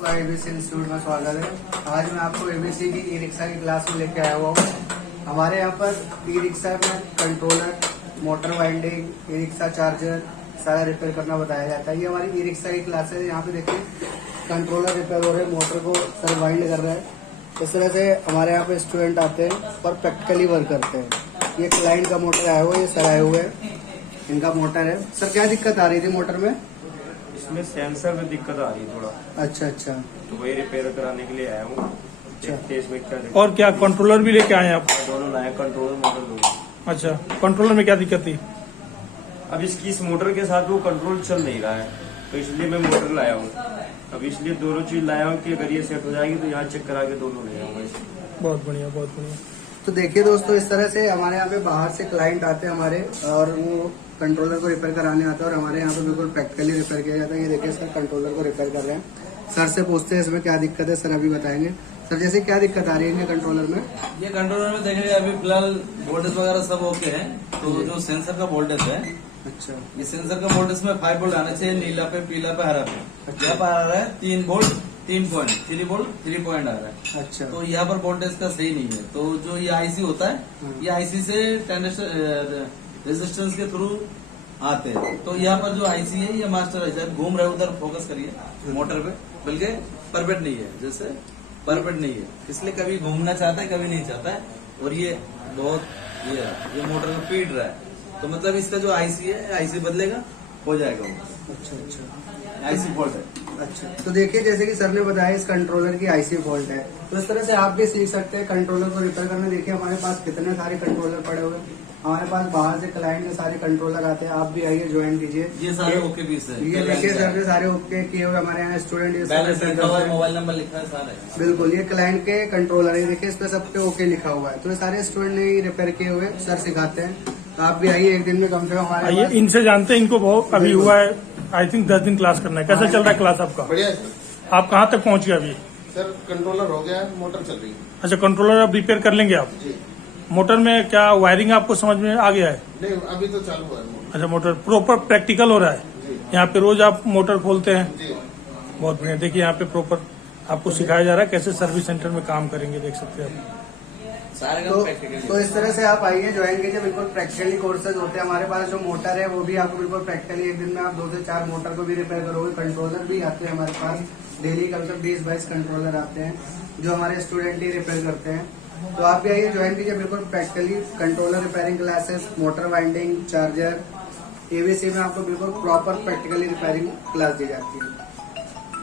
आपका ABC institute में स्वागत है। आज मैं आपको एबीसी की ई रिक्शा की क्लास में लेके आया हुआ हूँ। हमारे यहाँ पर ई रिक्शा में controller, motor winding, e rickshaw charger सारा रिपेयर करना बताया जाता है। ये हमारी ई रिक्शा की क्लास है। यहाँ पे देखिए कंट्रोलर रिपेयर हो रहे हैं, मोटर को सर वाइंड कर रहे हैं। इस तरह से हमारे यहाँ पे स्टूडेंट आते हैं और प्रैक्टिकली वर्क करते हैं। ये क्लाइंट का मोटर आया हुआ है, ये सर आए हुए हैं, इनका मोटर है। सर क्या दिक्कत आ रही थी मोटर में? इसमें सेंसर में दिक्कत आ रही है थोड़ा। अच्छा अच्छा, तो वही रिपेयर कराने के लिए आया हूँ। देखते हैं इसमें क्या दिक्कत। और क्या कंट्रोलर भी लेके आए हैं आप? दोनों लाए, कंट्रोलर मोटर दोनों। अच्छा, कंट्रोलर में क्या दिक्कत थी? अब इसकी इस मोटर के साथ वो कंट्रोल चल नहीं रहा है, तो इसलिए मैं मोटर लाया हूँ। अब इसलिए दोनों चीज लाया हूँ कि अगर ये सेट हो जाएगी तो यहाँ चेक करा के दोनों ले आऊंगा। बहुत बढ़िया, बहुत बढ़िया। तो देखिए दोस्तों, इस तरह से हमारे यहाँ पे बाहर से क्लाइंट आते हैं हमारे, और वो कंट्रोलर को रिपेयर कराने आते हैं और हमारे यहाँ पे बिल्कुल प्रैक्टिकली रिपेयर किया जाता है। ये देखिए सर कंट्रोलर को रिपेयर कर रहे हैं। सर से पूछते हैं इसमें क्या दिक्कत है। सर अभी बताएंगे। सर जैसे क्या दिक्कत आ रही है इनके कंट्रोलर में? ये कंट्रोलर में देखेंगे अभी फिलहाल वोल्टेज वगैरह सब ओके है। तो जो सेंसर का वोल्टेज है, अच्छा, ये सेंसर का वोल्टेज में 5 वोल्ट आना चाहिए, नीला पे, पीला पे, हरा पे। यहाँ पर आ रहा है 3 वोल्ट 3 पॉइंट, 3 वोल्ट 3 पॉइंट आ रहा है। अच्छा, तो यहाँ पर वोल्टेज का सही नहीं है। तो जो ये आईसी होता है, ये आईसी से रेजिस्टेंस के थ्रू आते हैं। तो यहाँ पर जो आईसी है ये मास्टर है, घूम रहे उधर फोकस करिए मोटर पे, बल्कि परफेक्ट नहीं है, जैसे परफेक्ट नहीं है, इसलिए कभी घूमना चाहता है कभी नहीं चाहता है। और ये बहुत ये मोटर में पीट रहा है। तो मतलब इसका जो आईसी है, आईसी बदलेगा, हो जाएगा वो। अच्छा अच्छा, आईसी फॉल्ट है। अच्छा। तो देखिए जैसे कि सर ने बताया इस कंट्रोलर की आईसी फॉल्ट है, तो इस तरह से आप भी सीख सकते हैं कंट्रोलर को रिपेयर करना। देखिए हमारे पास कितने सारे कंट्रोलर पड़े हुए हैं। हमारे पास बाहर से क्लाइंट के सारे कंट्रोलर आते हैं। आप भी आइए, ज्वाइन कीजिए। ये सारे ओके पीस है। ये देखिए सर ने सारे ओके किए हुए हमारे यहाँ स्टूडेंट ये सब बैलेंस repair लिखा हुआ करते है, हैं। मोबाइल नंबर लिखा है, सारे। बिल्कुल, ये क्लाइंट के कंट्रोलर है। देखिए इस पे सब पे ओके लिखा हुआ है। तो ये सारे स्टूडेंट ने रिपेयर किए हुए सर सिखाते हैं। तो आप भी आइए, एक दिन में कम से कम हमारे आइए, पास। इनसे जानते हैं। इनको बहुत अभी हुआ है, आई थिंक 10 दिन क्लास करना है। कैसा चल रहा है क्लास आपका? बढ़िया है सर। आप कहाँ तक पहुँच गए अभी? सर कंट्रोलर हो गया है, मोटर चल रही है। अच्छा, कंट्रोलर अब रिपेयर कर लेंगे आप? जी। मोटर में क्या वायरिंग आपको समझ में आ गया है? नहीं, अभी तो चालू है मोटर। अच्छा, मोटर प्रॉपर प्रैक्टिकल हो रहा है? जी यहाँ पे रोज आप मोटर खोलते हैं? जी। बहुत बढ़िया। देखिए यहाँ पे प्रॉपर आपको सिखाया जा रहा है कैसे सर्विस सेंटर में काम करेंगे। देख सकते हैं आप। सारे तो, काम प्रैक्टिकली। तो इस तरह से आप आइए, ज्वाइन कीजिए। बिल्कुल प्रैक्टिकली कोर्सेज होते हैं हमारे पास। जो मोटर है वो भी आपको बिल्कुल प्रैक्टिकली, एक दिन में आप 2 से 4 मोटर को भी रिपेयर करोगे। कंट्रोलर भी आते हैं हमारे पास डेली, कम से कम 20-22 कंट्रोलर आते हैं जो हमारे स्टूडेंट ही रिपेयर करते हैं। तो आप भी आइए, ज्वाइन कीजिए। बिल्कुल practically controller repairing classes, motor winding, charger, ABC में आपको बिल्कुल प्रॉपर प्रैक्टिकली रिपेयरिंग क्लास दी जाती है।